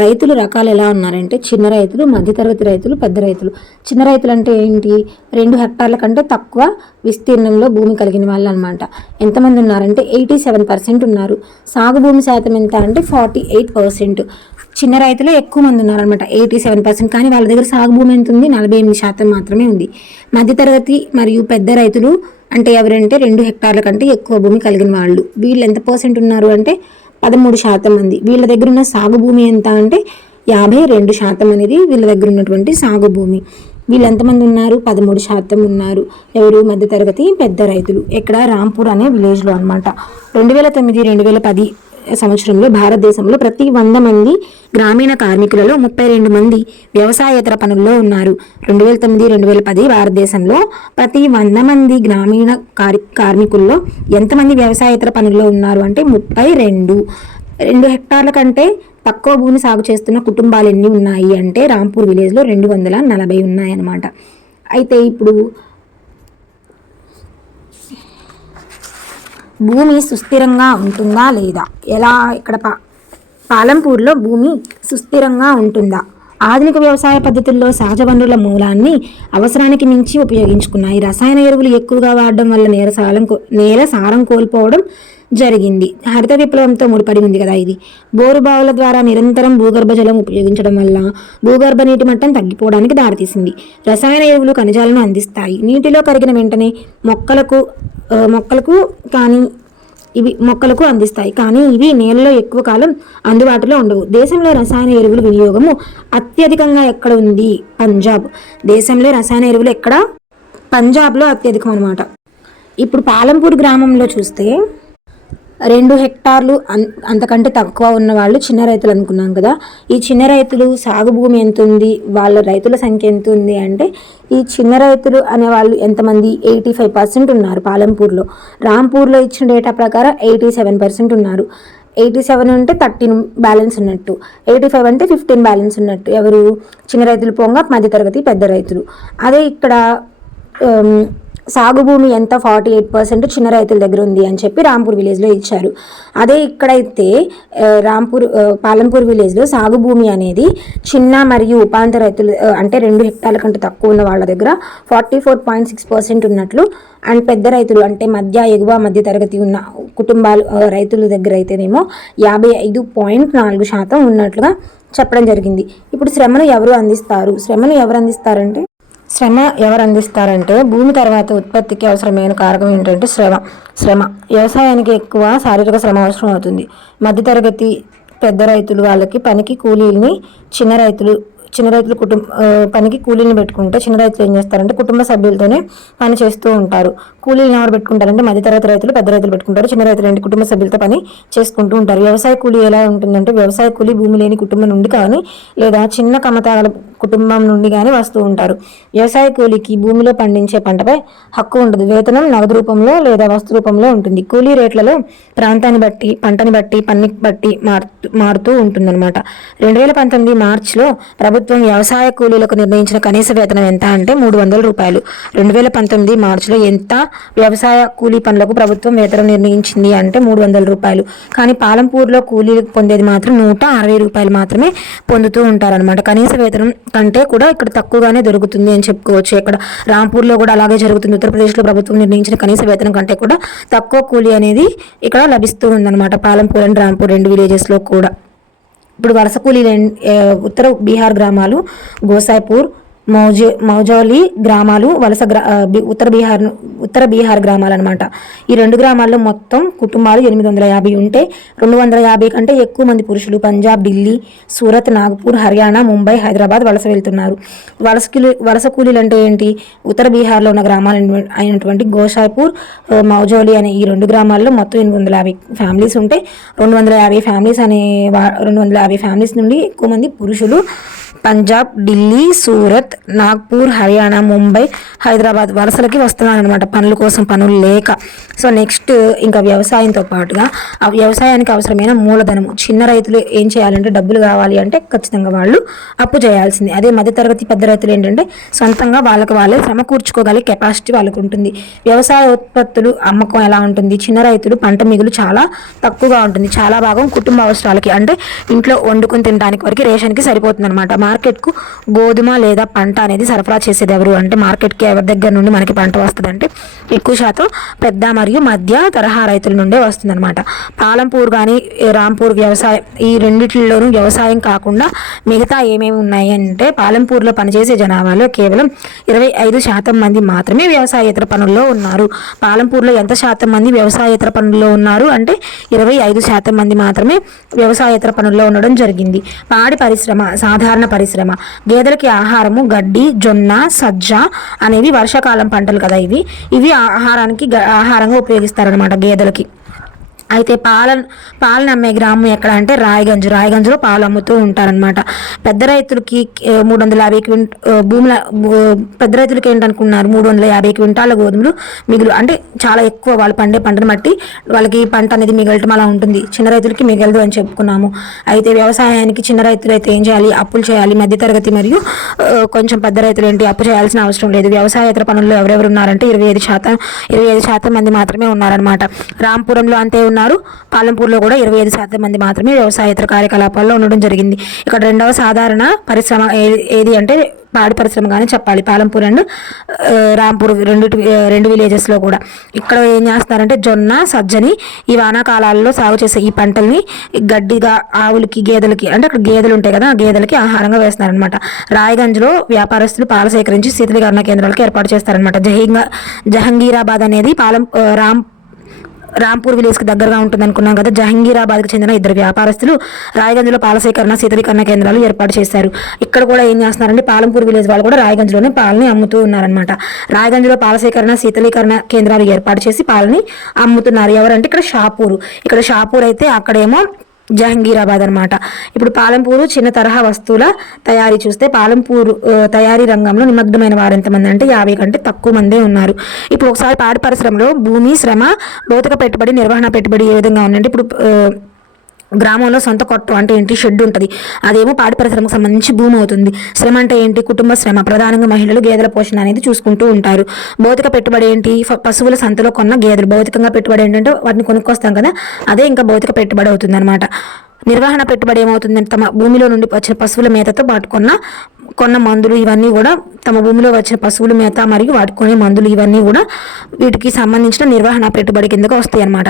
రైతులు రకాలు ఎలా ఉన్నారంటే చిన్న రైతులు మధ్యతరగతి రైతులు పెద్ద రైతులు. చిన్న రైతులు అంటే ఏంటి? రెండు హెక్టార్ల కంటే తక్కువ విస్తీర్ణంలో భూమి కలిగిన వాళ్ళు అనమాట ఎంతమంది ఉన్నారంటే ఎయిటీ సెవెన్ పర్సెంట్ ఉన్నారు. సాగు భూమి శాతం ఎంత అంటే ఫార్టీ ఎయిట్ పర్సెంట్. చిన్న రైతులు ఎక్కువ మంది ఉన్నారనమాట ఎయిటీ సెవెన్ పర్సెంట్ కానీ వాళ్ళ దగ్గర సాగు భూమి ఎంత ఉంది? నలభై ఎనిమిది శాతం మాత్రమే ఉంది. మధ్యతరగతి మరియు పెద్ద రైతులు అంటే ఎవరంటే రెండు హెక్టార్ల కంటే ఎక్కువ భూమి కలిగిన వాళ్ళు. వీళ్ళు ఎంత పర్సెంట్ ఉన్నారు అంటే పదమూడు శాతం మంది. వీళ్ళ దగ్గర ఉన్న సాగు భూమి ఎంత అంటే యాభై రెండు శాతం అనేది వీళ్ళ దగ్గర ఉన్నటువంటి సాగు భూమి. వీళ్ళు ఎంతమంది ఉన్నారు? పదమూడు శాతం ఉన్నారు. ఎవరు? మధ్యతరగతి పెద్ద రైతులు. ఇక్కడ రాంపూర్ అనే విలేజ్లో అనమాట రెండు వేల తొమ్మిది రెండు వేల పది సంవత్సరంలో భారతదేశంలో ప్రతి వంద మంది గ్రామీణ కార్మికులలో ముప్పై రెండు మంది వ్యవసాయేతర పనుల్లో ఉన్నారు. రెండు వేల తొమ్మిది రెండు వేల పది భారతదేశంలో ప్రతి వంద మంది గ్రామీణ కార్మికుల్లో ఎంతమంది వ్యవసాయేతర పనుల్లో ఉన్నారు అంటే ముప్పై రెండు. రెండు హెక్టార్ల కంటే తక్కువ భూమి సాగు చేస్తున్న కుటుంబాలు ఎన్ని ఉన్నాయి అంటే రాంపూర్ విలేజ్లో రెండు వందల నలభై ఉన్నాయన్నమాట. అయితే ఇప్పుడు భూమి సుస్థిరంగా ఉంటుందా లేదా? ఎలా ఇక్కడ పా పాలంపూర్లో భూమి సుస్థిరంగా ఉంటుందా? ఆధునిక వ్యవసాయ పద్ధతుల్లో సహజ వనరుల మూలాన్ని అవసరానికి మించి ఉపయోగించుకున్నాయి. రసాయన ఎరువులు ఎక్కువగా వాడడం వల్ల నేల సారం కో- నేల సారం కోల్పోవడం జరిగింది. హరిత విప్లవంతో ముడిపడి ఉంది కదా ఇది. బోరు బావుల ద్వారా నిరంతరం భూగర్భ జలం ఉపయోగించడం వల్ల భూగర్భ నీటి మట్టం తగ్గిపోవడానికి దారితీసింది. రసాయన ఎరువులు ఖనిజాలను అందిస్తాయి. నీటిలో కరిగిన వెంటనే మొక్కలకు మొక్కలకు కానీ ఇవి మొక్కలకు అందిస్తాయి. కానీ ఇవి నేలలో ఎక్కువ కాలం అందుబాటులో ఉండవు. దేశంలో రసాయన ఎరువుల వినియోగము అత్యధికంగా ఎక్కడ ఉంది? పంజాబ్. దేశంలో రసాయన ఎరువులు ఎక్కడ? పంజాబ్లో అత్యధికం అనమాట ఇప్పుడు పాలంపూర్ గ్రామంలో చూస్తే రెండు హెక్టార్లు అంతకంటే తక్కువ ఉన్న వాళ్ళు చిన్న రైతులు అనుకున్నాం కదా. ఈ చిన్న రైతులు సాగు భూమి ఎంత ఉంది? వాళ్ళ రైతుల సంఖ్య ఎంత ఉంది అంటే ఈ చిన్న రైతులు అనే వాళ్ళు ఎంతమంది? ఎయిటీ ఫైవ్ పర్సెంట్ ఉన్నారు పాలంపూర్లో. రాంపూర్లో ఇచ్చిన డేటా ప్రకారం ఎయిటీ సెవెన్ పర్సెంట్ ఉన్నారు. ఎయిటీ సెవెన్ అంటే థర్టీన్ బ్యాలెన్స్ ఉన్నట్టు. ఎయిటీ ఫైవ్ అంటే ఫిఫ్టీన్ బ్యాలెన్స్ ఉన్నట్టు. ఎవరు? చిన్న రైతులు పోగా మధ్యతరగతి పెద్ద రైతులు. అదే ఇక్కడ సాగు భూమి ఎంత? ఫార్టీ ఎయిట్ పర్సెంట్ చిన్న రైతుల దగ్గర ఉంది అని చెప్పి రాంపూర్ విలేజ్లో ఇచ్చారు. అదే ఇక్కడైతే రాంపూర్ పాలంపూర్ విలేజ్లో సాగు భూమి అనేది చిన్న మరియు ఉపాంత రైతులు అంటే రెండు హెక్టార్ల కంటే తక్కువ ఉన్న వాళ్ళ దగ్గర forty four point six percent ఉన్నట్లు అండ్ పెద్ద రైతులు అంటే మధ్య ఎగువ మధ్య తరగతి ఉన్న కుటుంబాలు రైతుల దగ్గర అయితేనేమో యాభై ఐదు పాయింట్ నాలుగు శాతం ఉన్నట్లుగా చెప్పడం జరిగింది. ఇప్పుడు శ్రమను ఎవరు అందిస్తారు? శ్రమను ఎవరు అందిస్తారంటే శ్రమ ఎవరు అందిస్తారంటే భూమి తర్వాత ఉత్పత్తికి అవసరమైన కారకం ఏంటంటే శ్రమ. శ్రమ. వ్యవసాయానికి ఎక్కువ శారీరక శ్రమ అవసరం అవుతుంది. మధ్యతరగతి పెద్ద రైతులు వాళ్ళకి పనికి కూలీల్ని చిన్న రైతులు చిన్న రైతులు కుటుంబ పనికి కూలీని పెట్టుకుంటే చిన్న రైతులు ఏం చేస్తారంటే కుటుంబ సభ్యులతోనే పని చేస్తూ ఉంటారు. కూలీలను ఎవరు పెట్టుకుంటారంటే మధ్యతరగతి రైతులు పెద్ద రైతులు పెట్టుకుంటారు. చిన్న రైతులు అంటే కుటుంబ సభ్యులతో పని చేసుకుంటూ ఉంటారు. వ్యవసాయ కూలీ ఎలా ఉంటుందంటే వ్యవసాయ కూలీ భూమి లేని కుటుంబం నుండి కానీ లేదా చిన్న కమతాల కుటుంబం నుండి కానీ వస్తూ ఉంటారు. వ్యవసాయ కూలీకి భూమిలో పండించే పంటపై హక్కు ఉండదు. వేతనం నగదు రూపంలో లేదా వస్తు రూపంలో ఉంటుంది. కూలీ రేట్లలో ప్రాంతాన్ని బట్టి పంటని బట్టి పన్ని బట్టి మారుతూ మారుతూ ఉంటుందన్నమాట. రెండు వేల పంతొమ్మిది మార్చిలో ప్రభుత్వం ప్రభుత్వం వ్యవసాయ కూలీలకు నిర్ణయించిన కనీస వేతనం ఎంత అంటే మూడు వందల రూపాయలు. రెండు వేల పంతొమ్మిది మార్చిలో ఎంత వ్యవసాయ కూలీ పనులకు ప్రభుత్వం వేతనం నిర్ణయించింది అంటే మూడు వందల రూపాయలు. కానీ పాలంపూర్లో కూలీలు పొందేది మాత్రం నూట అరవై రూపాయలు మాత్రమే పొందుతూ ఉంటారనమాట కనీస వేతనం కంటే కూడా ఇక్కడ తక్కువగానే దొరుకుతుంది అని చెప్పుకోవచ్చు ఇక్కడ రాంపూర్లో కూడా అలాగే జరుగుతుంది. ఉత్తరప్రదేశ్లో ప్రభుత్వం నిర్ణయించిన కనీస వేతనం కంటే కూడా తక్కువ కూలీ అనేది ఇక్కడ లభిస్తూ ఉందన్నమాట. పాలంపూర్ అండ్ రాంపూర్ రెండు విలేజెస్లో కూడా. ఇప్పుడు వలస కూలీలు ఉత్తర బీహార్ గ్రామాలు గోసాయిపూర్ మౌజ మౌజౌలి గ్రామాలు వలస గ్రా బి- ఉత్తర బీహార్ ఉత్తర బీహార్ గ్రామాలు అనమాట ఈ రెండు గ్రామాల్లో మొత్తం కుటుంబాలు ఎనిమిది వందల యాభై ఉంటే రెండు వందల యాభై కంటే ఎక్కువ మంది పురుషులు పంజాబ్ ఢిల్లీ సూరత్ నాగపూర్ హర్యానా ముంబై హైదరాబాద్ వలస వెళ్తున్నారు. వలస వలస కూలీలు అంటే ఏంటి? ఉత్తర బీహార్లో ఉన్న గ్రామాలు అయినటువంటి గోషాయ్పూర్ మౌజౌలి అనే ఈ రెండు గ్రామాల్లో మొత్తం ఎనిమిది వందల యాభై ఫ్యామిలీస్ ఉంటే రెండు వందల యాభై ఫ్యామిలీస్ అనే వా- రెండు వందల యాభై ఫ్యామిలీస్ నుండి ఎక్కువ మంది పురుషులు పంజాబ్ ఢిల్లీ సూరత్ నాగ్పూర్ హర్యానా ముంబై హైదరాబాద్ వలసలకి వస్తున్నాను అనమాట పనుల కోసం పనులు లేక. సో నెక్స్ట్ ఇంకా వ్యవసాయంతో పాటుగా ఆ వ్యవసాయానికి అవసరమైన మూలధనము. చిన్న రైతులు ఏం చేయాలంటే డబ్బులు కావాలి అంటే ఖచ్చితంగా వాళ్ళు అప్పు చేయాల్సింది. అదే మధ్యతరగతి పెద్ద రైతులు ఏంటంటే సొంతంగా వాళ్ళకి వాళ్ళే సమకూర్చుకోగలిగే కెపాసిటీ వాళ్ళకు ఉంటుంది. వ్యవసాయ ఉత్పత్తులు అమ్మకం ఎలా ఉంటుంది? చిన్న రైతులు పంట మిగులు చాలా తక్కువగా ఉంటుంది. చాలా భాగం కుటుంబ అవసరాలకి అంటే ఇంట్లో వండుకుని తినడానికి వరకు రేషన్కి సరిపోతుంది అనమాట మార్కెట్కు గోధుమ లేదా పంట అనేది సరఫరా చేసేది ఎవరు? అంటే మార్కెట్కి ఎవరి దగ్గర నుండి మనకి పంట వస్తుంది అంటే ఎక్కువ శాతం పెద్ద మరియు మధ్య తరహా రైతుల నుండే వస్తుందన్నమాట. పాలంపూర్ కానీ రాంపూర్ వ్యవసాయం ఈ రెండిట్లలోనూ వ్యవసాయం కాకుండా మిగతా ఏమేమి ఉన్నాయి అంటే పాలంపూర్లో పనిచేసే జనాభాలో కేవలం ఇరవై ఐదు శాతం మంది మాత్రమే వ్యవసాయేతర పనుల్లో ఉన్నారు. పాలంపూర్లో ఎంత శాతం మంది వ్యవసాయేతర పనుల్లో ఉన్నారు అంటే ఇరవై ఐదు శాతం మంది మాత్రమే వ్యవసాయేతర పనుల్లో ఉండడం జరిగింది. పాడి పరిశ్రమ సాధారణ పరిశ్రమ. గేదెలకి ఆహారము గడ్డి జొన్న సజ్జ అనేవి వర్షాకాలం పంటలు కదా ఇవి. ఇవి ఆహారానికి గ- ఆహారంగా ఉపయోగిస్తారనమాట గేదెలకి. అయితే పాలన పాలన అమ్మే గ్రామం ఎక్కడ అంటే రాయగంజ్. రాయగంజ్లో పాలు అమ్ముతూ ఉంటారనమాట పెద్ద రైతులకి మూడు వందల యాభై క్వింట భూముల పెద్ద రైతులకి ఏంటనుకున్నారు? మూడు వందల యాభై క్వింటాల గోధుమలు మిగులు అంటే చాలా ఎక్కువ వాళ్ళు పండే పంటను బట్టి వాళ్ళకి పంట అనేది మిగలటం అలా ఉంటుంది. చిన్న రైతులకి మిగలదు అని చెప్పుకున్నాము. అయితే వ్యవసాయానికి చిన్న రైతులు అయితే ఏం చేయాలి? అప్పులు చేయాలి. మధ్యతరగతి మరియు కొంచెం పెద్ద రైతులు ఏంటి అప్పు చేయాల్సిన అవసరం లేదు. వ్యవసాయేతర పనుల్లో ఎవరెవరు ఉన్నారంటే ఇరవై ఐదు శాతం ఇరవై ఐదు శాతం మంది మాత్రమే ఉన్నారనమాట రాంపురంలో అంతే ఉన్నారు పాలంపూర్లో కూడా ఇరవై ఐదు శాతం మంది మాత్రమే వ్యవసాయేతర కార్యకలాపాల్లో ఉండడం జరిగింది. ఇక్కడ రెండవ సాధారణ పరిశ్రమ ఏది ఏది అంటే పాడి పరిశ్రమ కానీ చెప్పాలి. పాలంపూర్ అండ్ రాంపూర్ రెండు రెండు విలేజెస్లో కూడా. ఇక్కడ ఏం చేస్తున్నారంటే జొన్న సజ్జని ఈ వానాకాలాల్లో సాగు చేసే ఈ పంటల్ని గడ్డిగా ఆవులకి గేదెలకి అంటే అక్కడ గేదెలు ఉంటాయి కదా ఆ గేదెలకి ఆహారంగా వేస్తున్నారనమాట రాయగంజ్లో వ్యాపారస్తులు పాలు సేకరించి శీతలీకరణ కేంద్రాలకు ఏర్పాటు చేస్తారనమాట జహీంగా జహంగీరాబాద్ అనేది పాలం రామ్ రాంపూర్ విలేజ్కి దగ్గరగా ఉంటుంది అనుకున్నాం కదా జహంగీరాబాద్కి చెందిన ఇద్దరు వ్యాపారస్తులు రాయగంజ్లో పాల సేకరణ శీతలీకరణ కేంద్రాలు ఏర్పాటు చేశారు. ఇక్కడ కూడా ఏం చేస్తున్నారంటే పాలంపూర్ విలేజ్ వాళ్ళు కూడా రాయగంజ్లోనే పాలని అమ్ముతూ ఉన్నారనమాట రాయగంజ్లో పాల సేకరణ శీతలీకరణ కేంద్రాలు ఏర్పాటు చేసి పాలని అమ్ముతున్నారు. ఎవరంటే ఇక్కడ షాపూరు. ఇక్కడ షాపూర్ అయితే అక్కడేమో జహంగీరాబాద్ అనమాట ఇప్పుడు పాలంపూరు చిన్న తరహా వస్తువుల తయారీ చూస్తే పాలంపూరు తయారీ రంగంలో నిమగ్నమైన వారు ఎంతమంది అంటే యాభై కంటే తక్కువ మందే ఉన్నారు. ఇప్పుడు ఒకసారి పాడి పరిశ్రమలో భూమి శ్రమ భౌతిక పెట్టుబడి నిర్వహణ పెట్టుబడి ఏ విధంగా ఉందంటే ఇప్పుడు గ్రామంలో సొంత కొట్టు అంటే ఏంటి? షెడ్ ఉంటుంది. అదేమో పాడి పరిశ్రమకు సంబంధించి భూమి అవుతుంది. శ్రమ అంటే ఏంటి? కుటుంబ శ్రమ. ప్రధానంగా మహిళలు గేదెల పోషణ అనేది చూసుకుంటూ ఉంటారు. భౌతిక పెట్టుబడి ఏంటి? పశువుల సంతలో కొన్న గేదెలు. భౌతికంగా పెట్టుబడి ఏంటంటే వాటిని కొనుక్కొస్తాం కదా అదే ఇంకా భౌతిక పెట్టుబడి అవుతుంది నిర్వహణ పెట్టుబడి ఏమవుతుందంటే తమ భూమిలో నుండి వచ్చిన పశువుల మేతతో పాటు కొన్న మందులు ఇవన్నీ కూడా తమ భూమిలో వచ్చిన పశువుల మేత మరియు వాడుకునే మందులు ఇవన్నీ కూడా వీటికి సంబంధించిన నిర్వహణ పెట్టుబడి కిందకు వస్తాయి అన్నమాట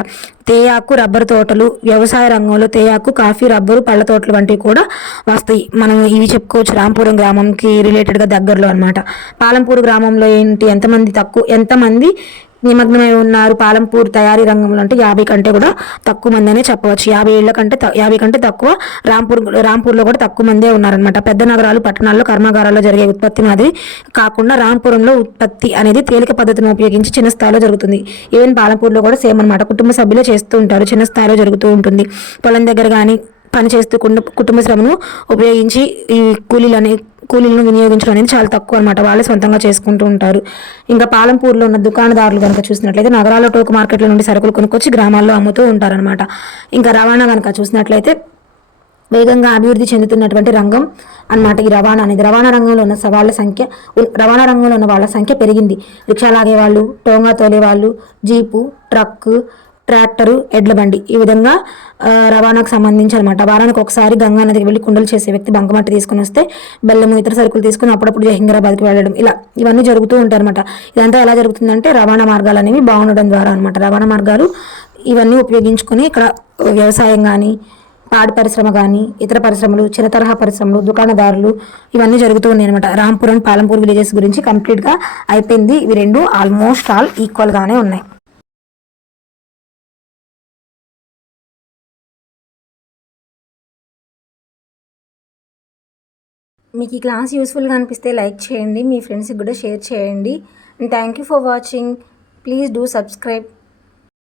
తేయాకు రబ్బరు తోటలు వ్యవసాయ రంగంలో తేయాకు కాఫీ రబ్బరు పళ్ళ తోటలు వంటివి కూడా వస్తాయి. మనం ఇవి చెప్పుకోవచ్చు రాంపురం గ్రామంకి రిలేటెడ్గా దగ్గరలో అనమాట పాలంపూర్ గ్రామంలో ఏంటి? ఎంతమంది తక్కువ ఎంతమంది నిమగ్నమై ఉన్నారు. పాలంపూర్ తయారీ రంగంలో అంటే యాభై కంటే కూడా తక్కువ మంది అనే చెప్పవచ్చు. యాభై ఏళ్ళ కంటే త- యాభై కంటే తక్కువ రాంపూర్ రాంపూర్లో కూడా తక్కువ మందే ఉన్నారనమాట పెద్ద నగరాలు పట్టణాల్లో కర్మాగారాల్లో జరిగే ఉత్పత్తి మాదిరి కాకుండా రాంపురంలో ఉత్పత్తి అనేది తేలిక పద్ధతిని ఉపయోగించి చిన్న స్థాయిలో జరుగుతుంది. ఈవెన్ పాలంపూర్లో కూడా సేమ్ అనమాట కుటుంబ సభ్యులే చేస్తూ ఉంటారు. చిన్న స్థాయిలో జరుగుతూ ఉంటుంది. పొలం దగ్గర కానీ పనిచేస్తూ కుండ- కుటుంబ శ్రమను ఉపయోగించి ఈ కూలీలని కూలీలను వినియోగించడం అనేది చాలా తక్కువ అనమాట వాళ్ళే సొంతంగా చేసుకుంటూ ఉంటారు. ఇంకా పాలంపూర్లో ఉన్న దుకాణదారులు కనుక చూసినట్లయితే నగరాల టోకు మార్కెట్ల నుండి సరుకులు కొనుక్కొచ్చి గ్రామాల్లో అమ్ముతూ ఉంటారనమాట ఇంకా రవాణా కనుక చూసినట్లయితే వేగంగా అభివృద్ధి చెందుతున్నటువంటి రంగం అన్నమాట ఈ రవాణా అనేది. రవాణా రంగంలో ఉన్న సవాళ్ళ సంఖ్య రవాణా రంగంలో ఉన్న వాళ్ళ సంఖ్య పెరిగింది. రిక్షా లాగే వాళ్ళు టోంగా తోలే వాళ్ళు జీపు ట్రక్ ట్రాక్టరు ఎడ్ల బండి ఈ విధంగా రవాణాకు సంబంధించి అనమాట వారానికి ఒకసారి గంగా నదికి వెళ్ళి కుండలు చేసే వ్యక్తి బంకమట్టి తీసుకుని వస్తే బెల్లము ఇతర సరుకులు తీసుకుని అప్పుడప్పుడు జహంగీరాబాద్కి వెళ్ళడం ఇలా ఇవన్నీ జరుగుతూ ఉంటాయి అనమాట ఇదంతా ఎలా జరుగుతుందంటే రవాణా మార్గాలు అనేవి బాగుండడం ద్వారా అనమాట రవాణా మార్గాలు ఇవన్నీ ఉపయోగించుకొని ఇక్కడ వ్యవసాయం కానీ పాడి పరిశ్రమ కానీ ఇతర పరిశ్రమలు చిన్న తరహా పరిశ్రమలు దుకాణదారులు ఇవన్నీ జరుగుతూ ఉన్నాయి అనమాట రాంపూర్ అండ్ పాలంపూర్ విలేజెస్ గురించి కంప్లీట్గా అయిపోయింది. ఇవి రెండు ఆల్మోస్ట్ ఆల్ ఈక్వల్గానే ఉన్నాయి. మీకు ఈ క్లాస్ యూస్ఫుల్గా అనిపిస్తే లైక్ చేయండి మీ ఫ్రెండ్స్కి కూడా షేర్ చేయండి. And thank you for watching. Please do subscribe.